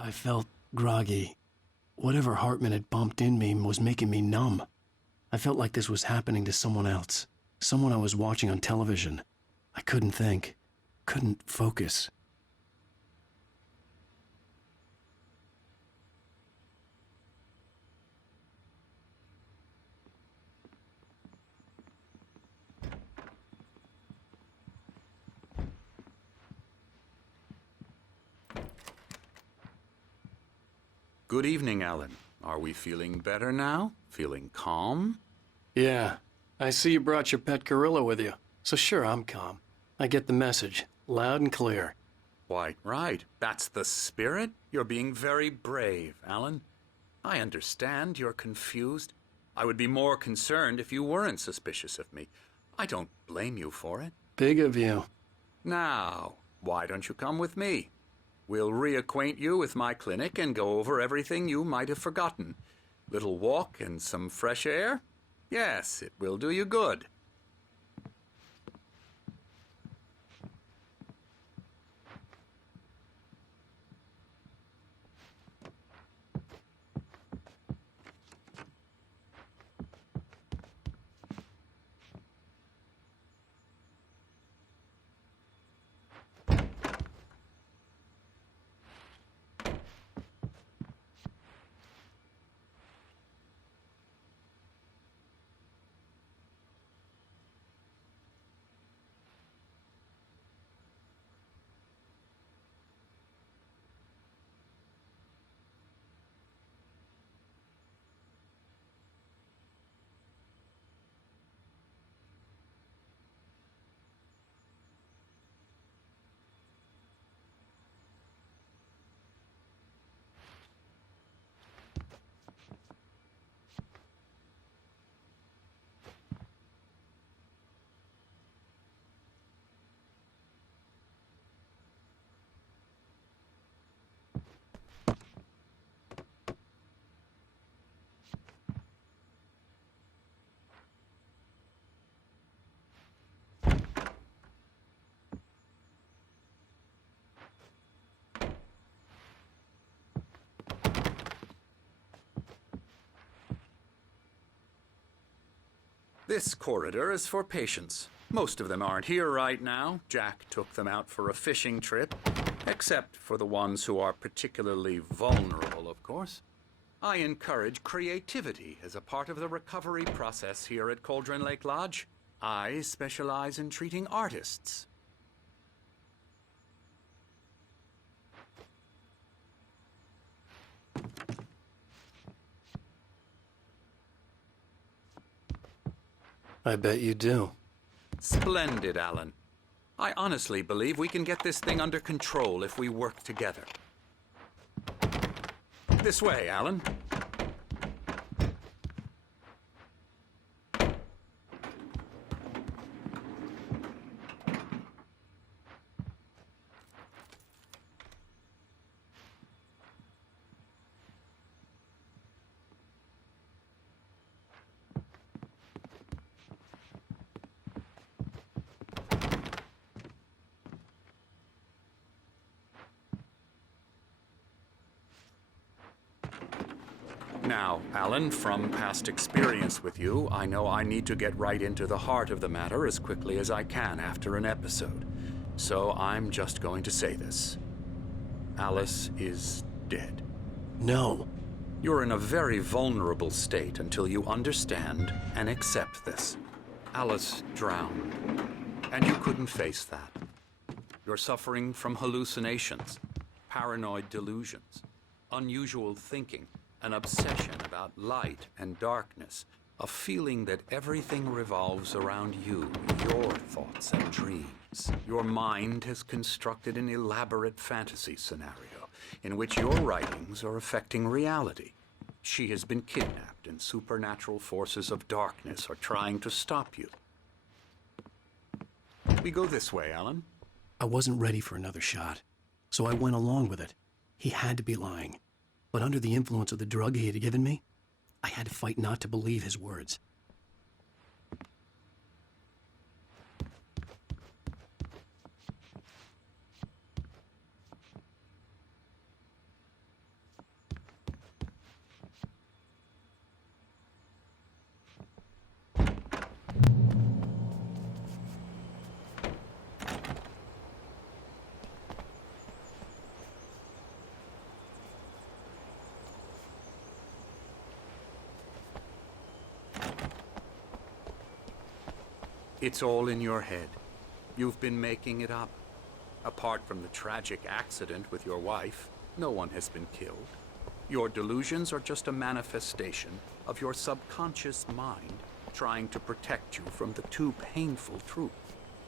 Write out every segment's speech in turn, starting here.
I felt groggy. Whatever Hartman had bumped in me was making me numb. I felt like this was happening to someone else. Someone I was watching on television. I couldn't think. Couldn't focus. Good evening, Alan. Are we feeling better now? Feeling calm? Yeah. I see you brought your pet gorilla with you. So sure, I'm calm. I get the message. Loud and clear. Quite right. That's the spirit. You're being very brave, Alan. I understand you're confused. I would be more concerned if you weren't suspicious of me. I don't blame you for it. Big of you. Now, why don't you come with me? We'll reacquaint you with my clinic and go over everything you might have forgotten. Little walk and some fresh air? Yes, it will do you good. This corridor is for patients. Most of them aren't here right now. Jack took them out for a fishing trip, except for the ones who are particularly vulnerable, of course. I encourage creativity as a part of the recovery process here at Cauldron Lake Lodge. I specialize in treating artists. I bet you do. Splendid, Alan. I honestly believe we can get this thing under control if we work together. This way, Alan. Now, Alan, from past experience with you, I know I need to get right into the heart of the matter as quickly as I can after an episode. So I'm just going to say this. Alice is dead. No. You're in a very vulnerable state until you understand and accept this. Alice drowned, and you couldn't face that. You're suffering from hallucinations, paranoid delusions, unusual thinking, an obsession about light and darkness, a feeling that everything revolves around you, your thoughts and dreams. Your mind has constructed an elaborate fantasy scenario in which your writings are affecting reality. She has been kidnapped and supernatural forces of darkness are trying to stop you. We go this way, Alan. I wasn't ready for another shot, so I went along with it. He had to be lying. But under the influence of the drug he had given me, I had to fight not to believe his words. It's all in your head. You've been making it up. Apart from the tragic accident with your wife, no one has been killed. Your delusions are just a manifestation of your subconscious mind trying to protect you from the too painful truth.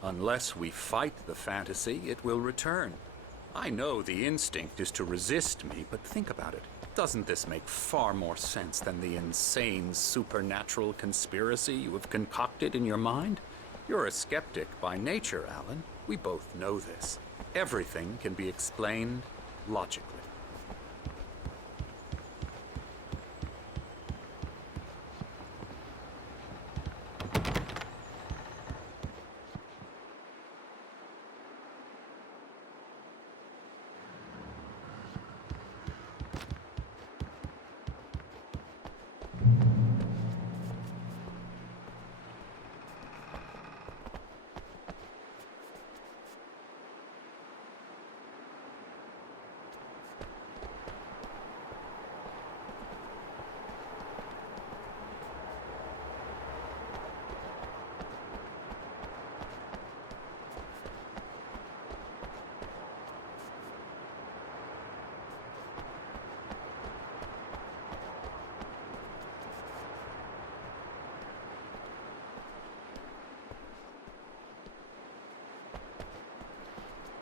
Unless we fight the fantasy, it will return. I know the instinct is to resist me, but think about it. Doesn't this make far more sense than the insane supernatural conspiracy you have concocted in your mind? You're a skeptic by nature, Alan. We both know this. Everything can be explained logically.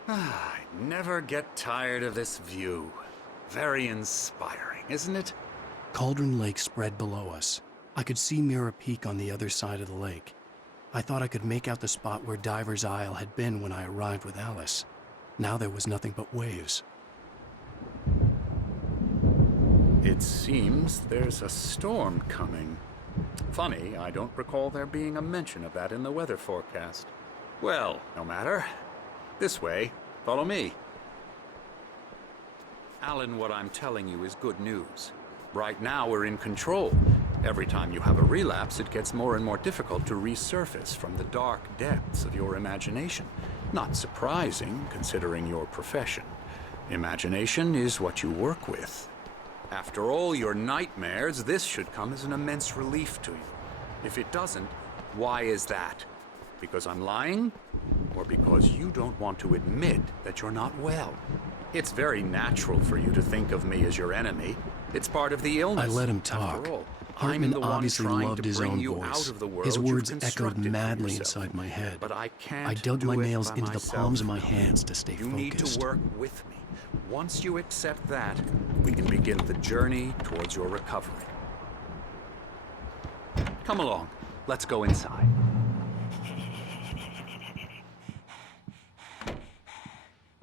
I never get tired of this view. Very inspiring, isn't it? Cauldron Lake spread below us. I could see Mirror Peak on the other side of the lake. I thought I could make out the spot where Diver's Isle had been when I arrived with Alice. Now there was nothing but waves. It seems there's a storm coming. Funny, I don't recall there being a mention of that in the weather forecast. Well, no matter. This way. Follow me. Alan, what I'm telling you is good news. Right now we're in control. Every time you have a relapse, it gets more and more difficult to resurface from the dark depths of your imagination. Not surprising, considering your profession. Imagination is what you work with. After all your nightmares, this should come as an immense relief to you. If it doesn't, why is that? Because I'm lying? Or because you don't want to admit that you're not well? It's very natural for you to think of me as your enemy. It's part of the illness. I let him talk. After all, Hartman I'm the obviously one trying loved to his bring own you voice. out of the world His words you've echoed constructed for madly yourself. inside my head. But I can't I dug do my it nails by into the myself. palms of my hands to stay You focused. need to work with me. Once you accept that, we can begin the journey towards your recovery. Come along. Let's go inside.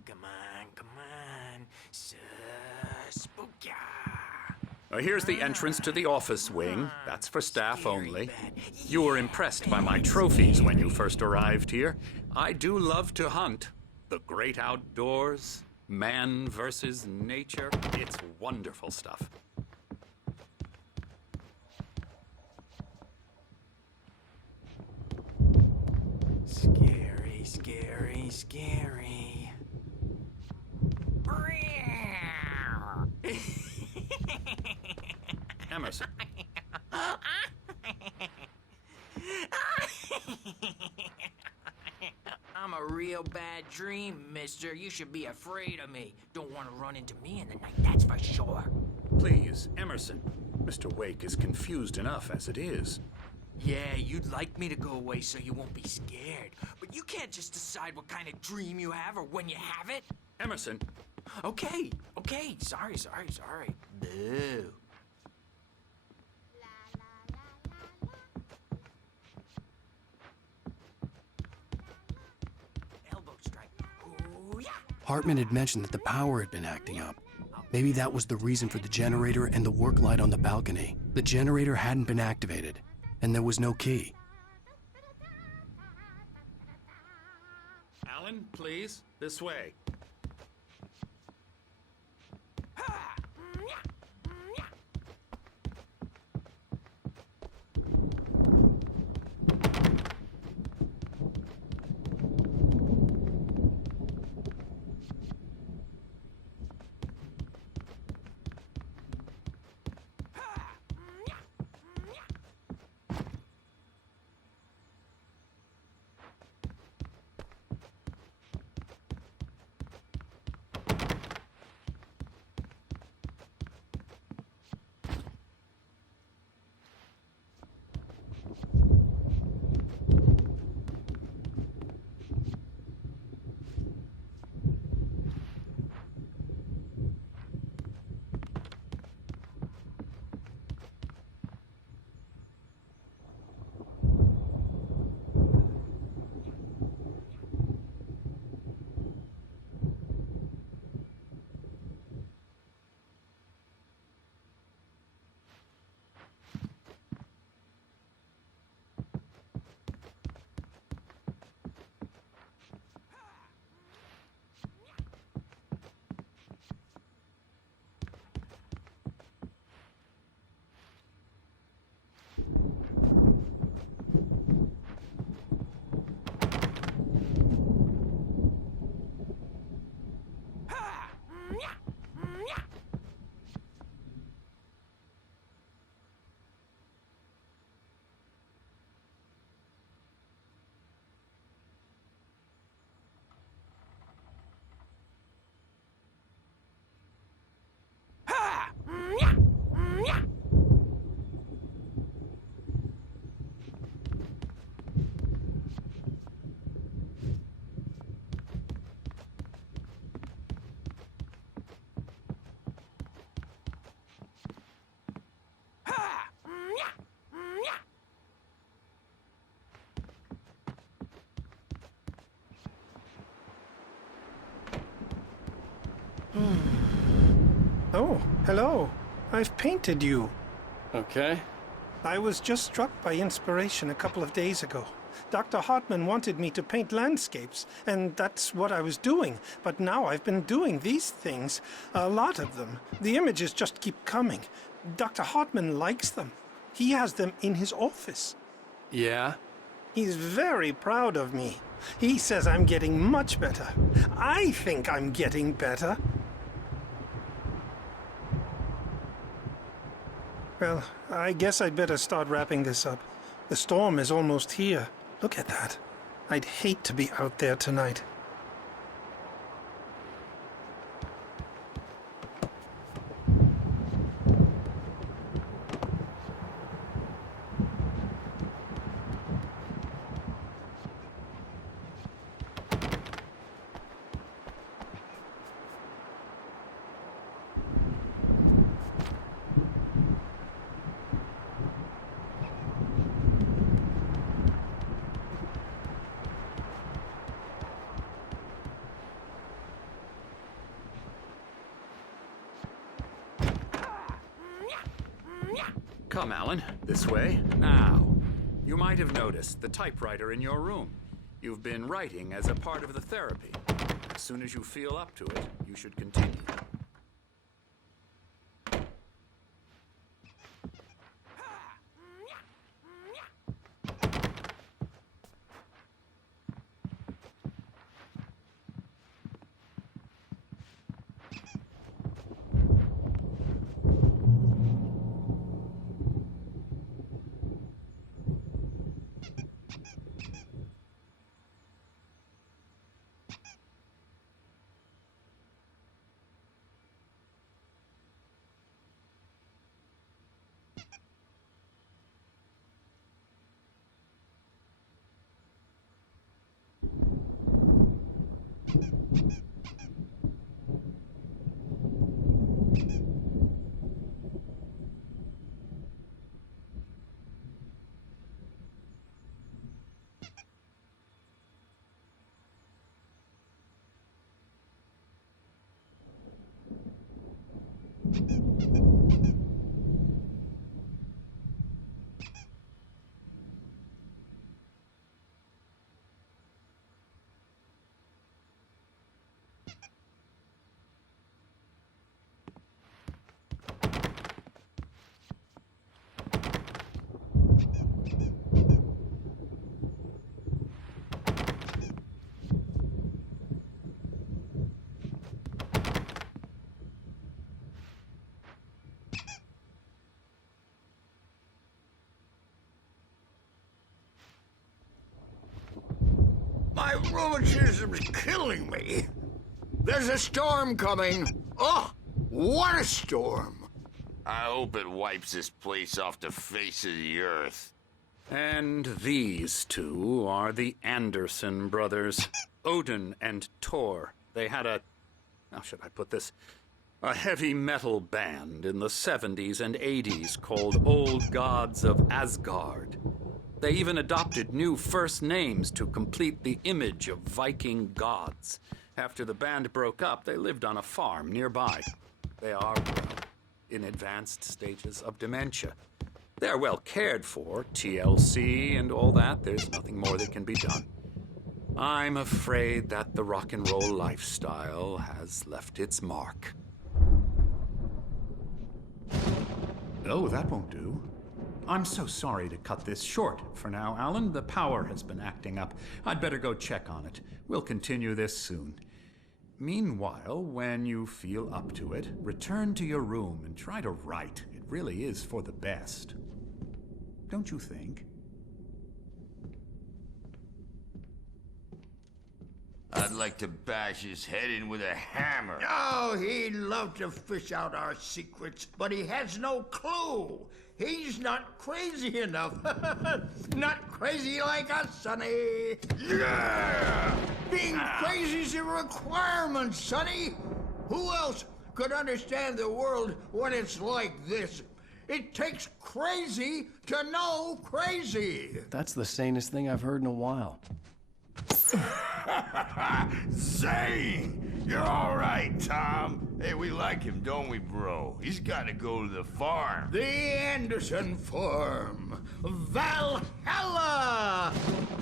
Come on, spooky. Here's the entrance to the office wing. That's for staff only. You were impressed by my trophies when you first arrived here. I do love to hunt. The great outdoors, man versus nature. It's wonderful stuff. Scary, scary, scary. Emerson. I'm a real bad dream, mister. You should be afraid of me. Don't want to run into me in the night, that's for sure. Please, Emerson. Mr. Wake is confused enough as it is. Yeah, you'd like me to go away so you won't be scared. But you can't just decide what kind of dream you have or when you have it. Emerson. Okay. Sorry. Boo. Elbow strike. Ooh, yeah. Hartman had mentioned that the power had been acting up. Maybe that was the reason for the generator and the work light on the balcony. The generator hadn't been activated, and there was no key. Alan, please. This way. Oh, hello. I've painted you. Okay. I was just struck by inspiration a couple of days ago. Dr. Hartman wanted me to paint landscapes, and that's what I was doing. But now I've been doing these things, a lot of them. The images just keep coming. Dr. Hartman likes them. He has them in his office. Yeah? He's very proud of me. He says I'm getting much better. I think I'm getting better. Well, I guess I'd better start wrapping this up. The storm is almost here. Look at that. I'd hate to be out there tonight. Come, Alan, this way. Now, you might have noticed the typewriter in your room. You've been writing as a part of the therapy. As soon as you feel up to it, you should continue. My rheumatism's killing me. There's a storm coming. Oh, what a storm. I hope it wipes this place off the face of the earth. And these two are the Anderson brothers, Odin and Thor. They had how should I put this? A heavy metal band in the 70s and 80s called Old Gods of Asgard. They even adopted new first names to complete the image of Viking gods. After the band broke up, they lived on a farm nearby. They are, well, in advanced stages of dementia. They're well cared for, TLC and all that. There's nothing more that can be done. I'm afraid that the rock and roll lifestyle has left its mark. Oh, that won't do. I'm so sorry to cut this short for now, Alan. The power has been acting up. I'd better go check on it. We'll continue this soon. Meanwhile, when you feel up to it, return to your room and try to write. It really is for the best. Don't you think? I'd like to bash his head in with a hammer. Oh, he'd love to fish out our secrets, but he has no clue. He's not crazy enough. Not crazy like us, Sonny. Yeah! Being crazy's a requirement, Sonny. Who else could understand the world when it's like this? It takes crazy to know crazy. That's the sanest thing I've heard in a while. Zane! You're all right, Tom. Hey, we like him, don't we, bro? He's got to go to the farm. The Anderson farm. Valhalla!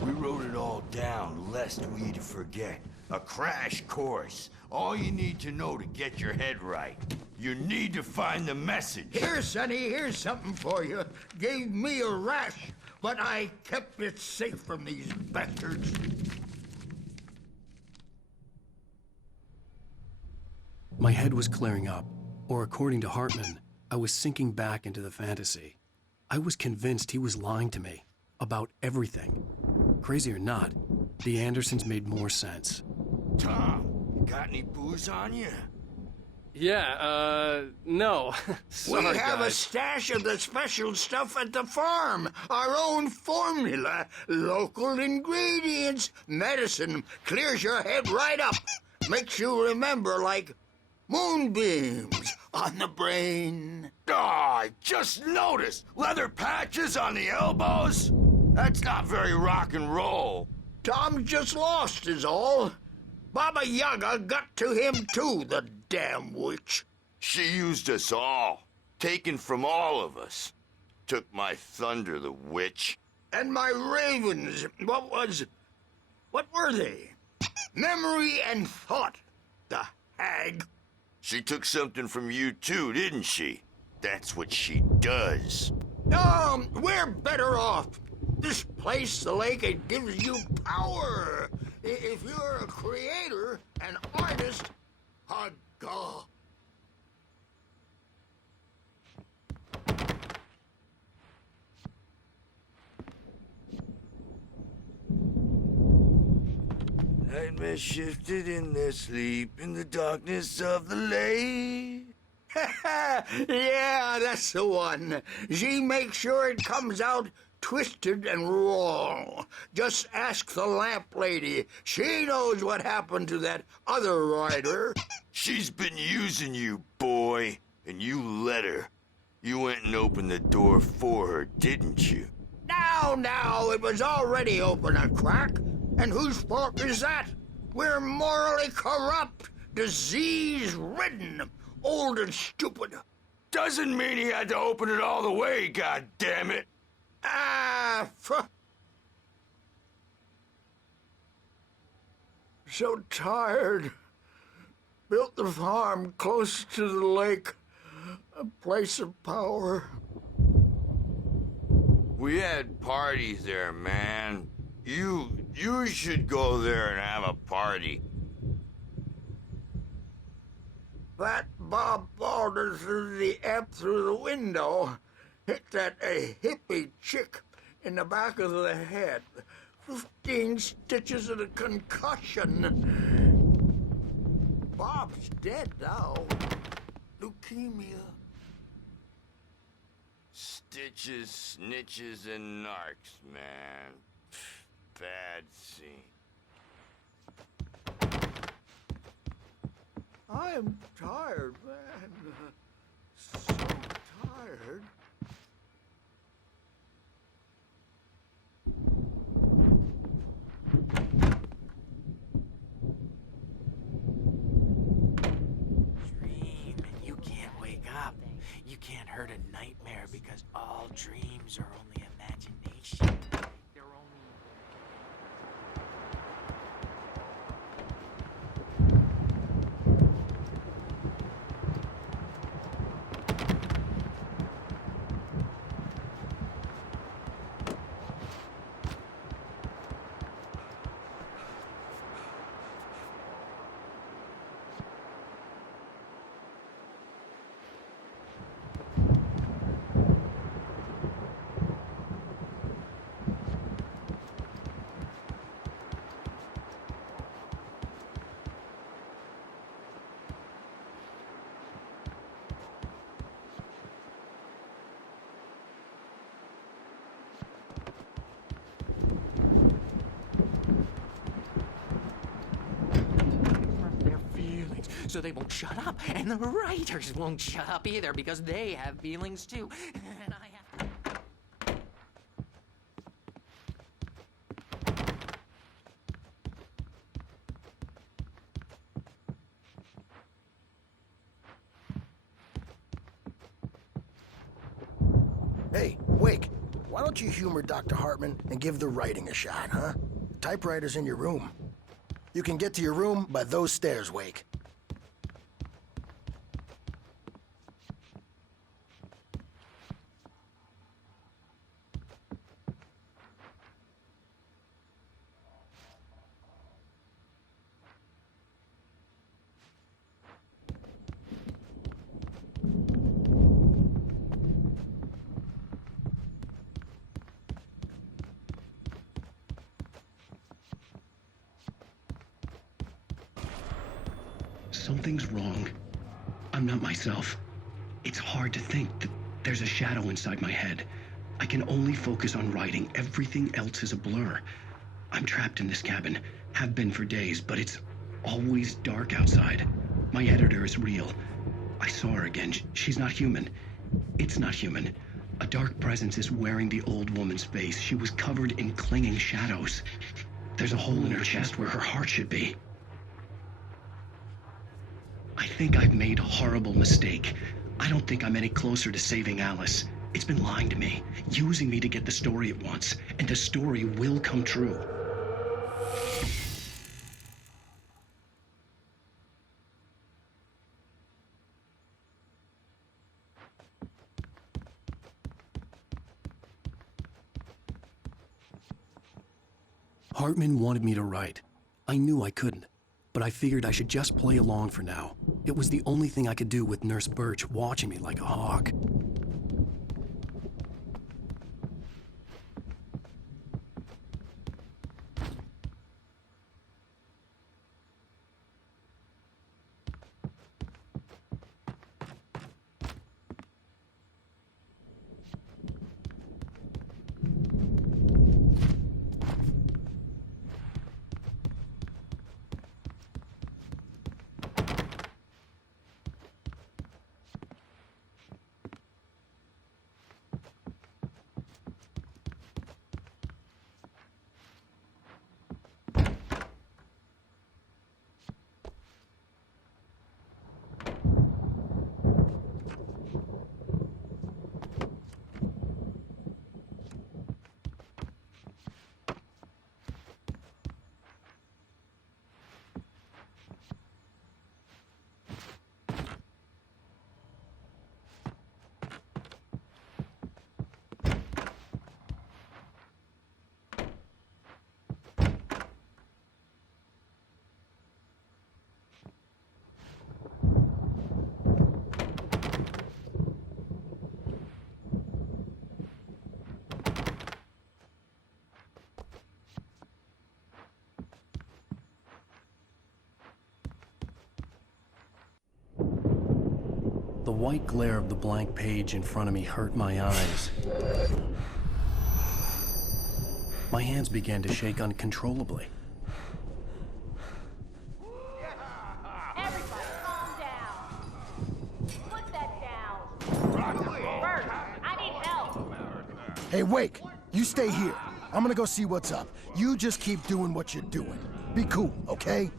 We wrote it all down, lest we'd forget. A crash course. All you need to know to get your head right. You need to find the message. Here, Sonny, here's something for you. Gave me a rash, but I kept it safe from these bastards. My head was clearing up, or according to Hartman, I was sinking back into the fantasy. I was convinced he was lying to me about everything. Crazy or not, the Andersons made more sense. Tom, got any booze on you? Yeah, no. Sorry, we have a guys. stash of the special stuff at the farm. Our own formula. Local ingredients. Medicine. Clears your head right up. Makes you remember like moonbeams on the brain. Oh, I just noticed. Leather patches on the elbows? That's not very rock and roll. Tom just lost is all. Baba Yaga got to him too, the damn witch. She used us all. Taken from all of us. Took my thunder, the witch. And my ravens, what were they? Memory and thought, the hag. She took something from you too, didn't she? That's what she does. We're better off. This place, the lake, it gives you power. If you're a creator, an artist, a god. Nightmare shifted in their sleep in the darkness of the lake. Yeah, that's the one. She makes sure it comes out twisted and wrong. Just ask the lamp lady. She knows what happened to that other rider. She's been using you, boy, and you let her. You went and opened the door for her, didn't you? Now, it was already open a crack. And whose fault is that? We're morally corrupt, disease-ridden, old and stupid. Doesn't mean he had to open it all the way, goddammit. So tired. Built the farm close to the lake, a place of power. We had parties there, man. You should go there and have a party. That Bob Balder threw the amp through the window, hit that a hippie chick in the back of the head. 15 stitches and a concussion. Bob's dead now. Leukemia. Stitches, snitches, and narcs, man. Bad scene. I am tired, man. So tired. Dream and you can't wake up. You can't hurt a nightmare because all dreams are only imagination. They're only... So they won't shut up, and the writers won't shut up either because they have feelings too. And I have... Hey, Wake, why don't you humor Dr. Hartman and give the writing a shot, huh? Typewriter's in your room. You can get to your room by those stairs, Wake. Something's wrong. I'm not myself. It's hard to think that there's a shadow inside my head. I can only focus on writing. Everything else is a blur. I'm trapped in this cabin. Have been for days, but it's always dark outside. My editor is real. I saw her again. She's not human. It's not human. A dark presence is wearing the old woman's face. She was covered in clinging shadows. There's a hole in her chest where her heart should be. I think I've made a horrible mistake. I don't think I'm any closer to saving Alice. It's been lying to me, using me to get the story it wants, and the story will come true. Hartman wanted me to write. I knew I couldn't, but I figured I should just play along for now. It was the only thing I could do with Nurse Birch watching me like a hawk. The white glare of the blank page in front of me hurt my eyes. My hands began to shake uncontrollably. Everybody calm down. Put that down. Bert, I need help. Hey, Wake, you stay here. I'm gonna go see what's up. You just keep doing what you're doing. Be cool, okay?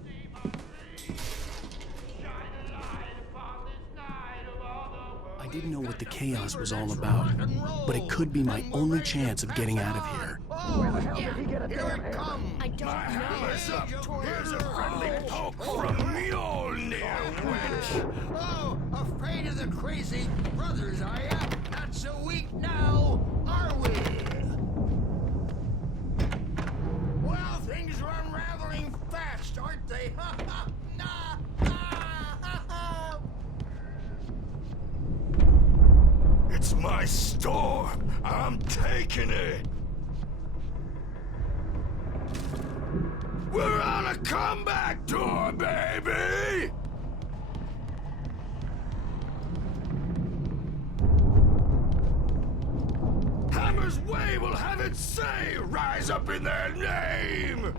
I didn't know what the chaos was all about, but it could be my only chance of getting out of here. Here it comes. I don't know. Here's a friendly poke from Mjolnir, witch. Oh, afraid of the crazy brothers, are ya? Not so weak now, are we? Well, things are unraveling fast, aren't they? Ha ha! Nah! Ha ha ha! It's my storm. I'm taking it. We're on a comeback tour, baby! Hammer's Way will have its say! Rise up in their name!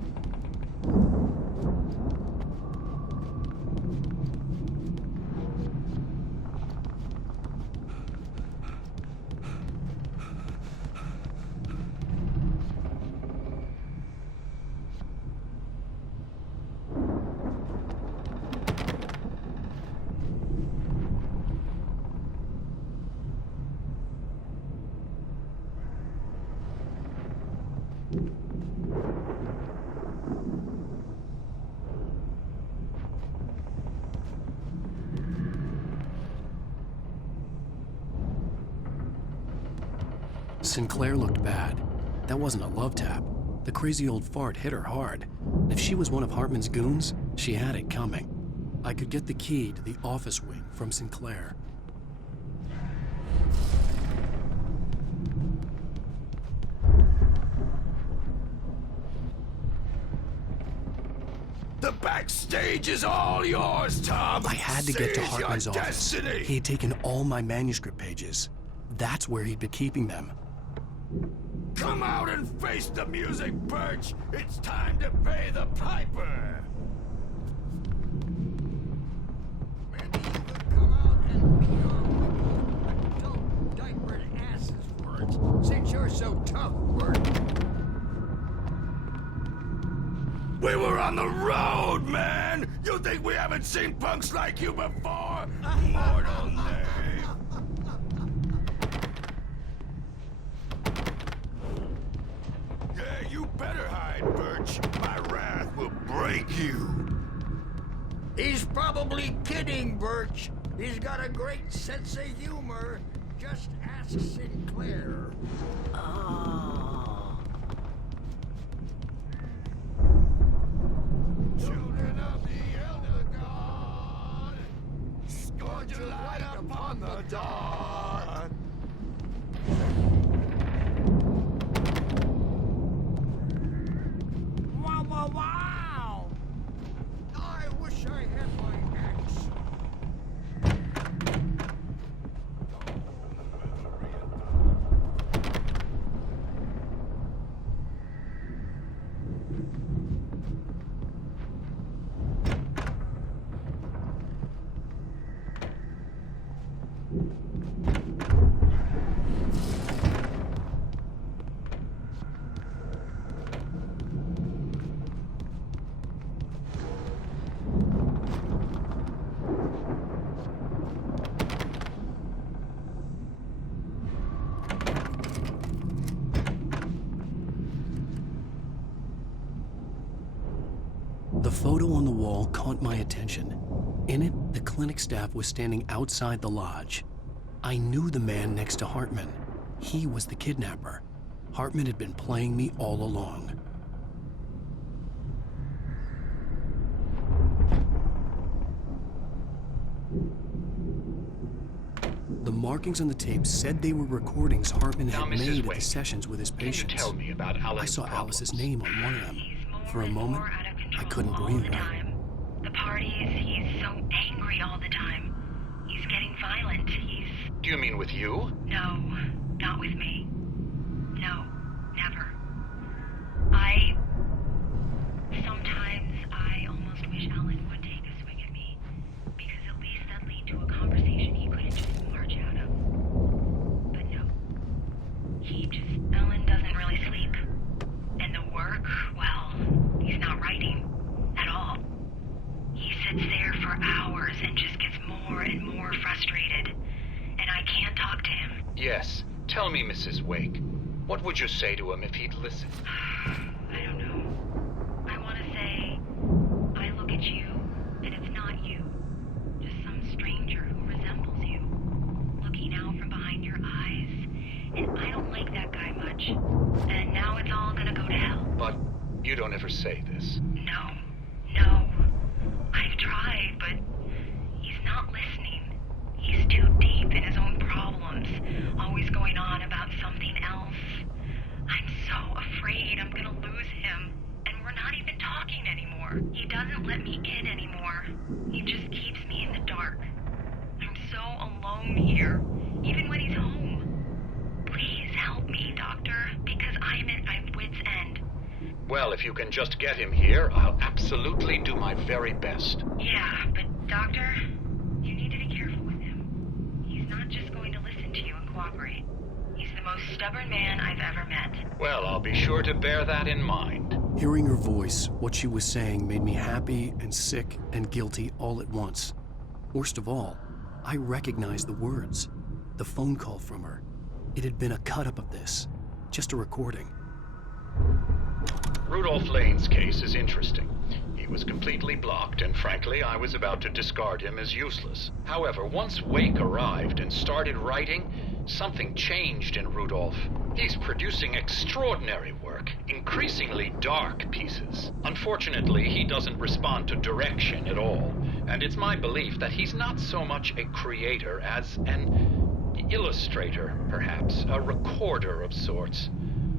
Sinclair looked bad. That wasn't a love tap. The crazy old fart hit her hard. If she was one of Hartman's goons, she had it coming. I could get the key to the office wing from Sinclair. The backstage is all yours, Tom. I had to get to Seize your Hartman's office. destiny. He had taken all my manuscript pages. That's where he'd been keeping them. Come out and face the music, Birch. It's time to pay the piper. Maybe you could come out and be our adult diapered asses for it, since you're so tough, Bert. We were on the road, man. You think we haven't seen punks like you before? Mortal name. Yeah, you better hide, Birch. My wrath will break you. He's probably kidding, Birch. He's got a great sense of humor. Just ask Sinclair. Children of the Elder God, scorch your light upon the dawn. Wow, wow, wow! I wish I had my axe. The photo on the wall caught my attention. In it, the clinic staff was standing outside the lodge. I knew the man next to Hartman. He was the kidnapper. Hartman had been playing me all along. The markings on the tape said they were recordings Hartman Now, had Mrs. made at Wake, the sessions with his Can you patients. tell me about Alan's I saw problems? Alice's name on one of them. For a moment, I couldn't all breathe the right. time. The parties, he's so angry all the time. He's getting violent. Do you mean with you? No, not with me. No, never. Sometimes I almost wish Alan would take a swing at me, because at least that'd lead to a conversation he couldn't just march out of. But no. Alan doesn't really sleep. And the work, well, he's not writing at all. He sits there for hours and just gets more and more frustrated. And I can't talk to him. Yes. Tell me, Mrs. Wake. What would you say to him if he'd listen? I don't know. I want to say, I look at you, and it's not you. Just some stranger who resembles you. Looking out from behind your eyes. And I don't like that guy much. And now it's all gonna go to hell. But you don't ever say this. No. I've tried, but he's not listening. He's too deep in his own problems, always going on about something else. I'm so afraid I'm gonna lose him, and we're not even talking anymore. He doesn't let me in anymore. He just keeps me in the dark. I'm so alone here, even when he's home. Please help me, Doctor, because I'm at my wit's end. Well, if you can just get him here, I'll absolutely do my very best. Yeah, but Doctor, you need to be careful with him. He's not just going to listen to you and cooperate. He's the most stubborn man I've ever met. Well, I'll be sure to bear that in mind. Hearing her voice, what she was saying made me happy and sick and guilty all at once. Worst of all, I recognized the words. The phone call from her. It had been a cut-up of this. Just a recording. Rudolph Lane's case is interesting. He was completely blocked, and frankly, I was about to discard him as useless. However, once Wake arrived and started writing, something changed in Rudolph. He's producing extraordinary work, increasingly dark pieces. Unfortunately, he doesn't respond to direction at all, and it's my belief that he's not so much a creator as an illustrator, perhaps, a recorder of sorts.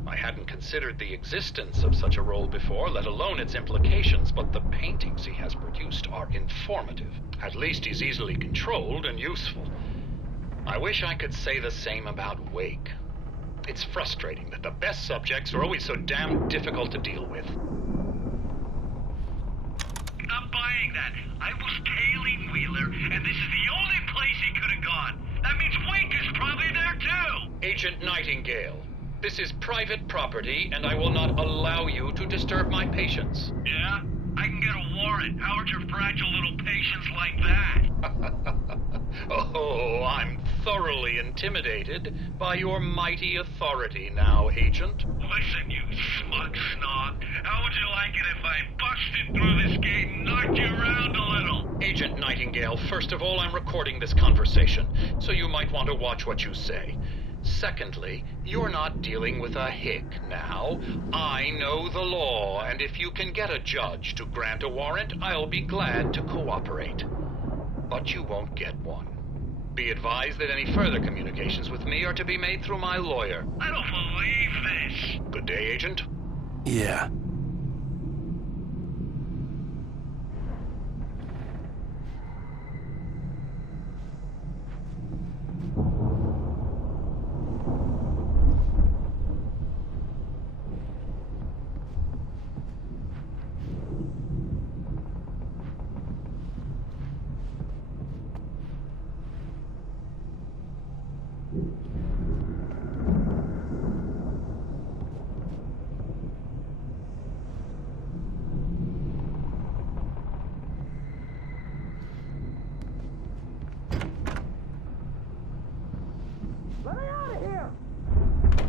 I hadn't considered the existence of such a role before, let alone its implications, but the paintings he has produced are informative. At least he's easily controlled and useful. I wish I could say the same about Wake. It's frustrating that the best subjects are always so damn difficult to deal with. Not buying that. I was tailing Wheeler, and this is the only place he could have gone. That means Wake is probably there too! Agent Nightingale, this is private property, and I will not allow you to disturb my patients. Yeah? I can get a warrant. How would your fragile little patients like that? Oh, I'm thoroughly intimidated by your mighty authority now, Agent. Listen, you smug snob. How would you like it if I busted through this gate and knocked you around a little? Agent Nightingale, first of all, I'm recording this conversation, so you might want to watch what you say. Secondly, you're not dealing with a hick now. I know the law, and if you can get a judge to grant a warrant, I'll be glad to cooperate. But you won't get one. Be advised that any further communications with me are to be made through my lawyer. I don't believe this. Good day, Agent. Yeah. Let me out of here!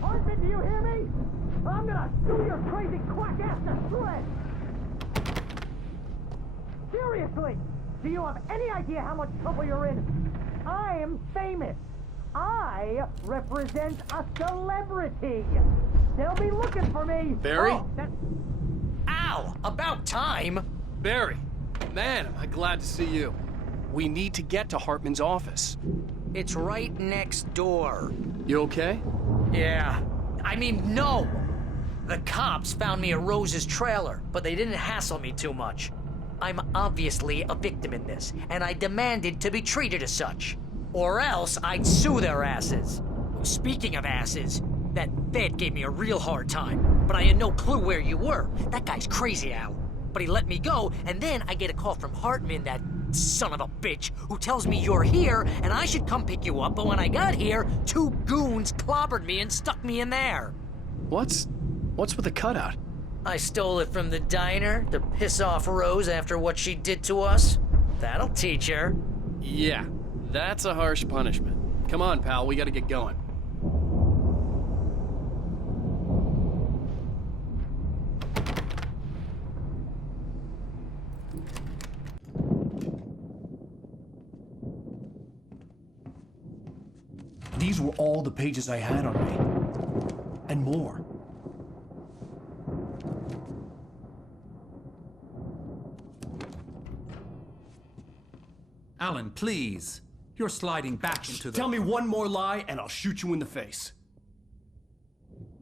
Hartman, do you hear me? I'm gonna chew your crazy quack ass to shreds! Seriously! Do you have any idea how much trouble you're in? I am famous! I represent a celebrity! They'll be looking for me! Barry? Oh, Ow! About time! Barry, man, am I glad to see you. We need to get to Hartman's office. It's right next door. You okay? Yeah. I mean, no! The cops found me at Rose's trailer, but they didn't hassle me too much. I'm obviously a victim in this, and I demanded to be treated as such. Or else I'd sue their asses. Speaking of asses, that vet gave me a real hard time, but I had no clue where you were. That guy's crazy, Al. But he let me go, and then I get a call from Hartman, that son of a bitch, who tells me you're here and I should come pick you up, but when I got here, 2 goons clobbered me and stuck me in there. What's with the cutout? I stole it from the diner to piss off Rose after what she did to us. That'll teach her. Yeah, that's a harsh punishment. Come on, pal, we gotta get going. These were all the pages I had on me. And more. Alan, please. You're sliding back into the... Tell me one more lie and I'll shoot you in the face.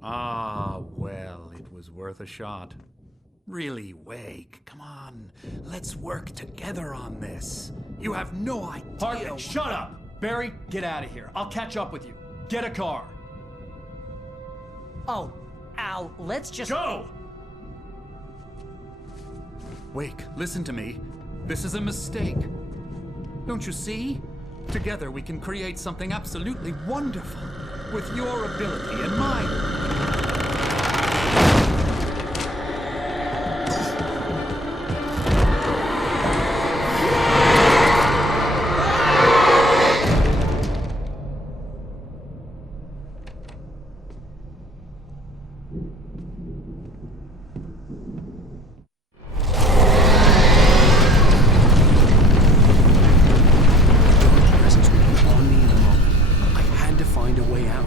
Ah, well, it was worth a shot. Really, Wake, come on. Let's work together on this. You have no idea... Hartman, shut up! Barry, get out of here. I'll catch up with you. Get a car. Oh, Al, let's just... Go! Wake, listen to me. This is a mistake. Don't you see? Together we can create something absolutely wonderful. With your ability and mine. Presence would be on me in a moment. I had to find a way out.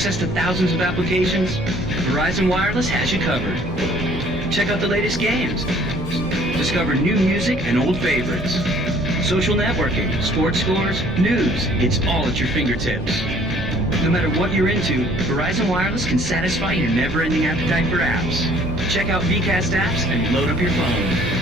access to thousands of applications? Verizon Wireless has you covered. Check out the latest games. Discover new music and old favorites. Social networking, sports scores, news. It's all at your fingertips. No matter what you're into, Verizon Wireless can satisfy your never-ending appetite for apps. Check out VCast apps and load up your phone.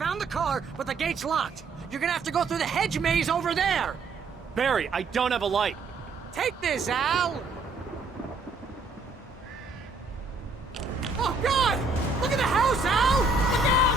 found the car, but the gate's locked. You're gonna have to go through the hedge maze over there. Barry, I don't have a light. Take this, Al! Oh, God! Look at the house, Al! Look out!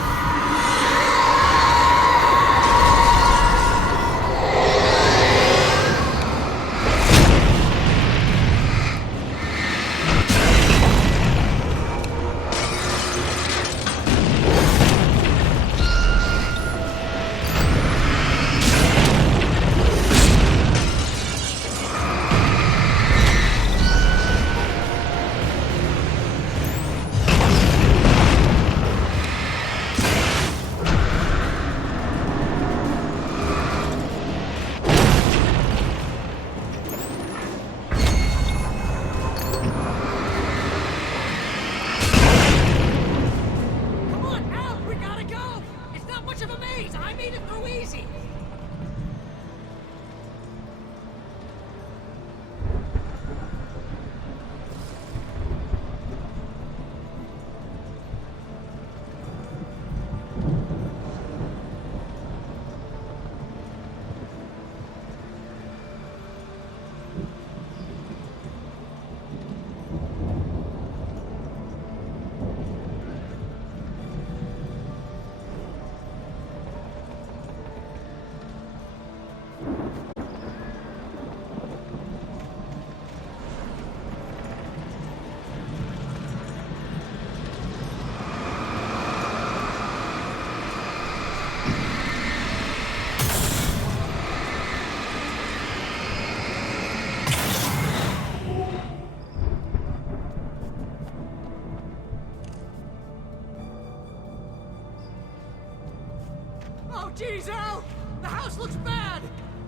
Oh, geez, Al! The house looks bad!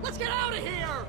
Let's get out of here!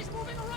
guys moving around!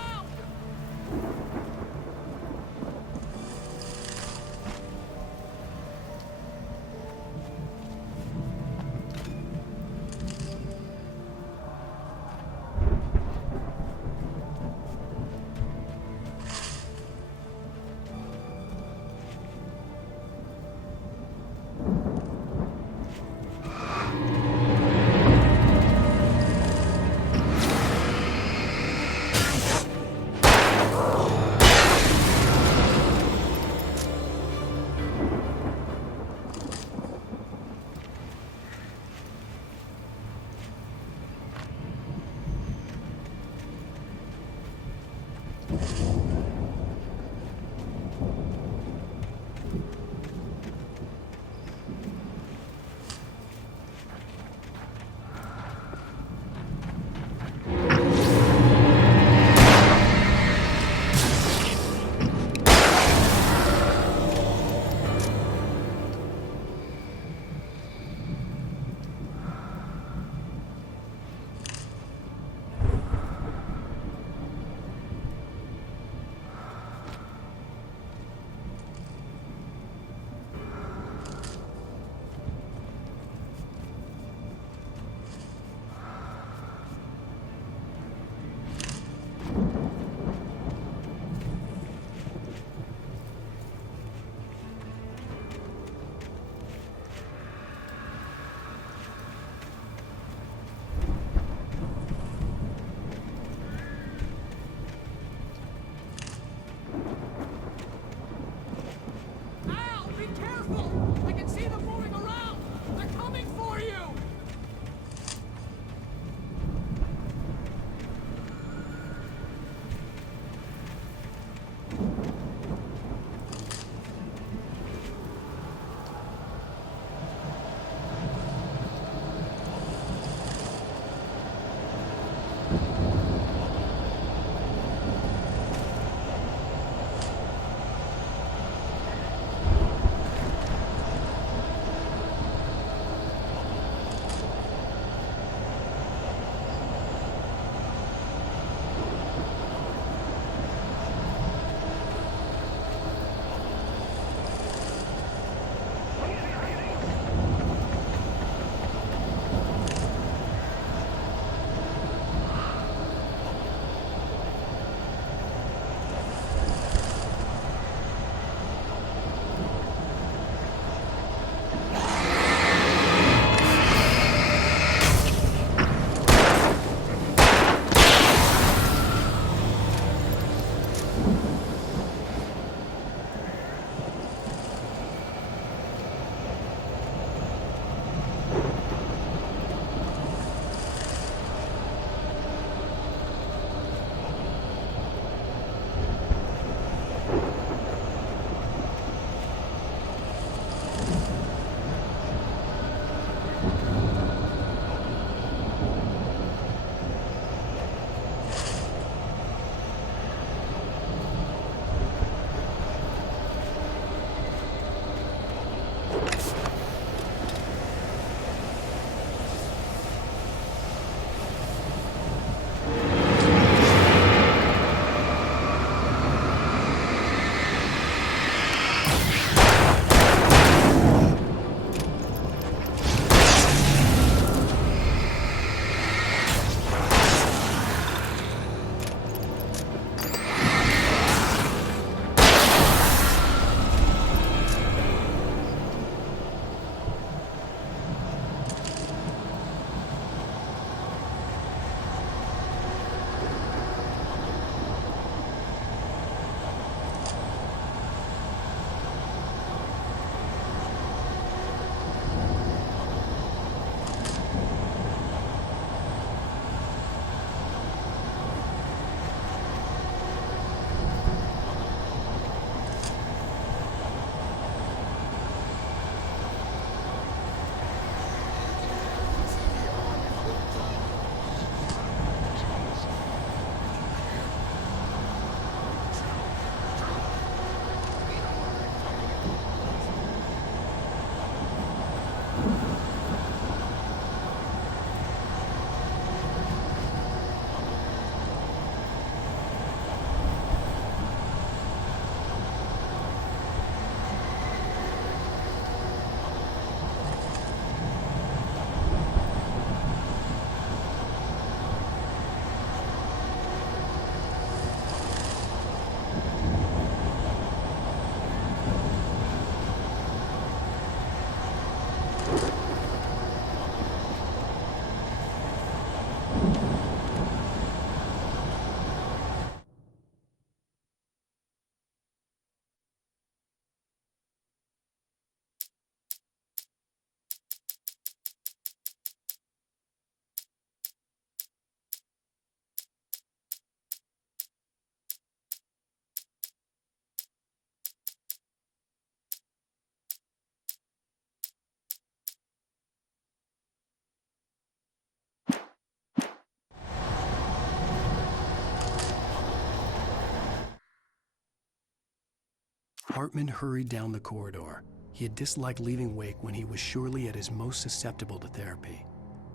Hartman hurried down the corridor. He had disliked leaving Wake when he was surely at his most susceptible to therapy.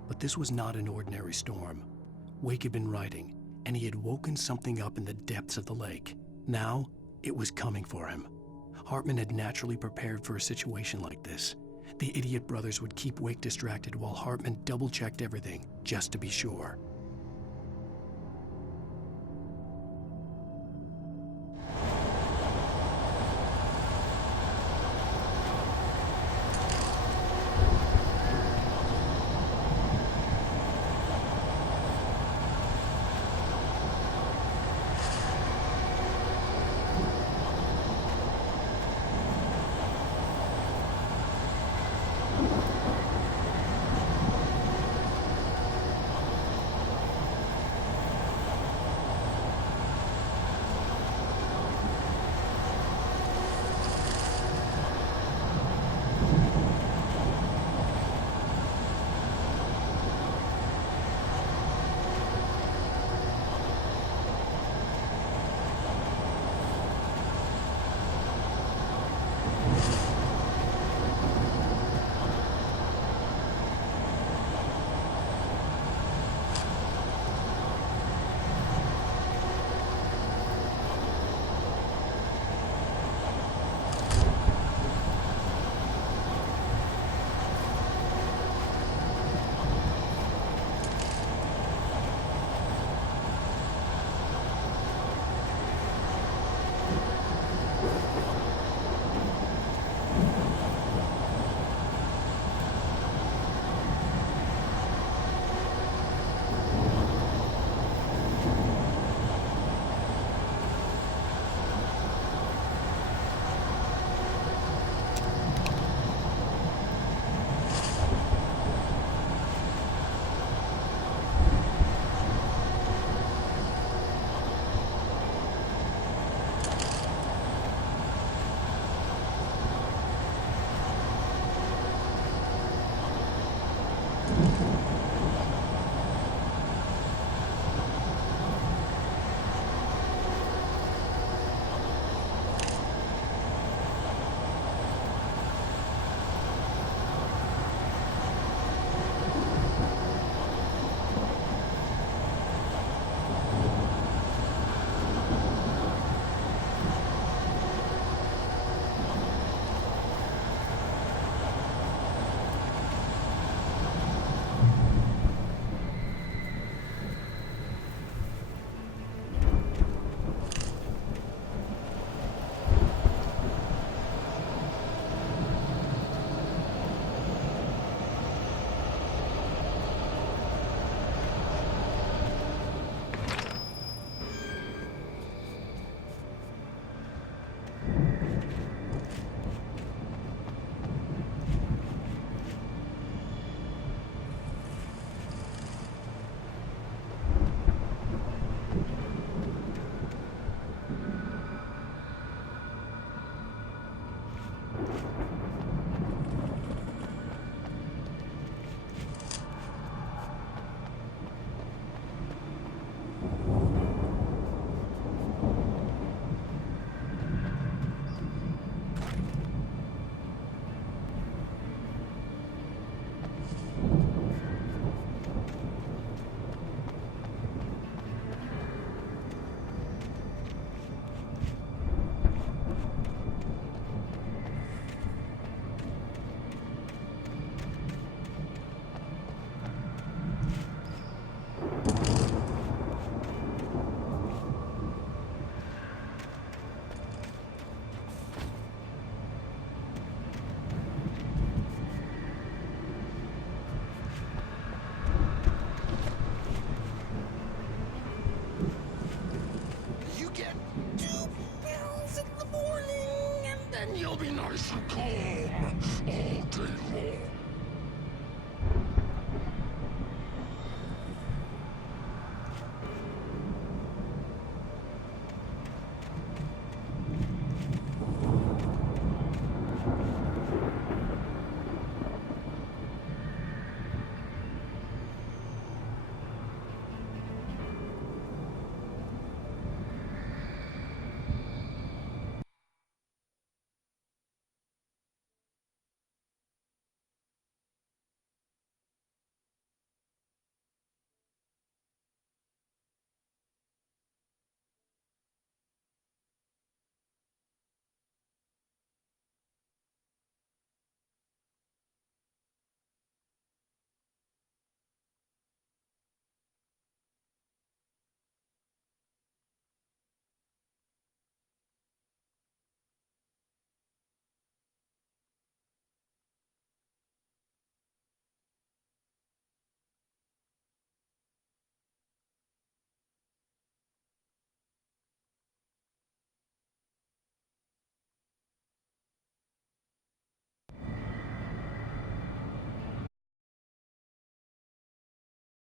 But this was not an ordinary storm. Wake had been writing, and he had woken something up in the depths of the lake. Now, it was coming for him. Hartman had naturally prepared for a situation like this. The idiot brothers would keep Wake distracted while Hartman double-checked everything, just to be sure. You'll be nice and calm all day long.